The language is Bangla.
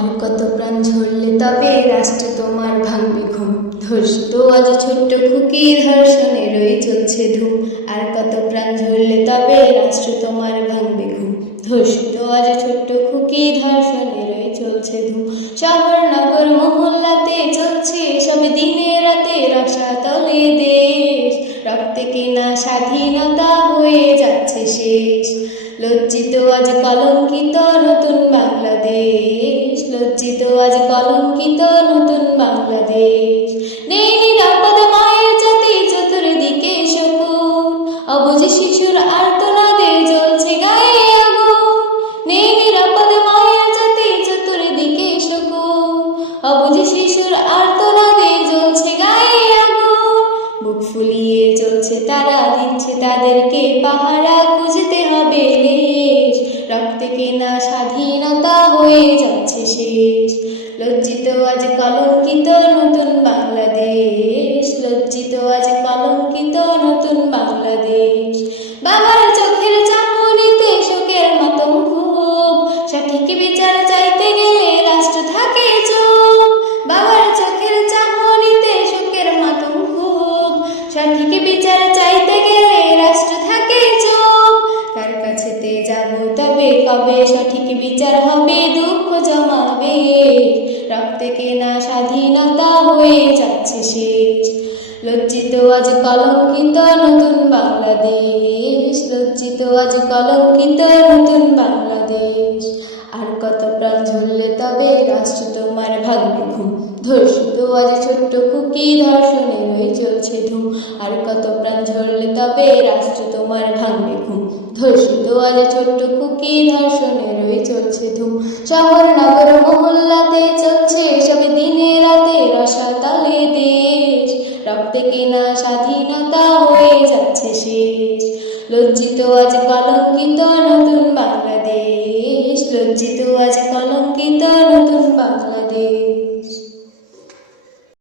আর কত প্রাণ ঝরলে তবে রাষ্ট্র তোমার ভাঙবে ঘুম। ধর্ষিত আজ ছোট্ট খুকি ধর্ষণে রয়ে চলছে ধুম। আর কত প্রাণ ঝরলে তবে রাষ্ট্র তোমার ভাঙবে ঘুম। ধর্ষিত আজ ছোট্ট খুকি ধর্ষণে রয়ে চলছে ধুম। শহর নগর মহল্লাতে চলছে সব দিনে রাতে রসাতলে দেশ। রক্তে কেনা স্বাধীনতা হয়ে যাচ্ছে শেষ। লজ্জিত আজ কলঙ্কিত নতুন বাংলাদেশ। লজ্জিত আজ কলঙ্কিত নতুন বাংলাদেশ। নেই নিরাপদ মায়ের জাতি চতুর্দিকে শকুন। অবুঝ শিশুর আর্তনাদে জ্বলছে গায়ে আগুন। নেই নিরাপদ মায়ের জাতি চতুর্দিকে শকুন। অবুঝ শিশুর আর্তনাদে জ্বলছে গায়ে আগুন। বুক ফুলিয়ে চলছে তারা, দিচ্ছে তাদেরকে পাহারা, খুঁজতে হবে লেশ। রক্তে কেনা স্বাধীনতা হয়ে যাচ্ছে শেষ। লজ্জিত আজ কলঙ্কিত নতুন বাংলাদেশ। লজ্জিত আজ কলঙ্কিত নতুন বাংলাদেশ। বাবার চোখের চাহনিতে শোকের মাতম খুব। সঠিক বিচার চাইতে গেলে রাষ্ট্র থাকে চুপ। বাবার চোখের চাহনিতে শোকের মাতম খুব। সঠিক বিচার চাইতে গেলে রাষ্ট্র থাকে চুপ। কার কাছেতে যাব তবে কবে সঠিক বিচার হবে? দুঃখ জমাবে। রক্তে কেনা স্বাধীনতা হয়ে যাচ্ছে শেষ। লজ্জিত আজ কলঙ্কিত নতুন বাংলাদেশ। লজ্জিত আজ কলঙ্কিত নতুন বাংলাদেশ। আর কত প্রাণ ঝরলে তবে রাষ্ট্র তোমার ভাঙবে ঘুম। ধর্ষিত আজ ছোট্ট খুকি ধর্ষণে রয়ে চলছে ধুম। আর কত প্রাণ ঝরলে তবে রাষ্ট্র তোমার ভাঙবে ঘুম। ধর্ষিত আজ ছোট্ট খুকি ধর্ষণে রয়ে চলছে ধুম। শহর নগর মহল্লাতে চলছে সব দিনে রাতে রসাতলে দেশ। রক্তে কেনা স্বাধীনতা হয়ে যাচ্ছে শেষ। লজ্জিত আজ কলঙ্কিত নতুন বাংলাদেশ। লজ্জিত আজ কলঙ্কিত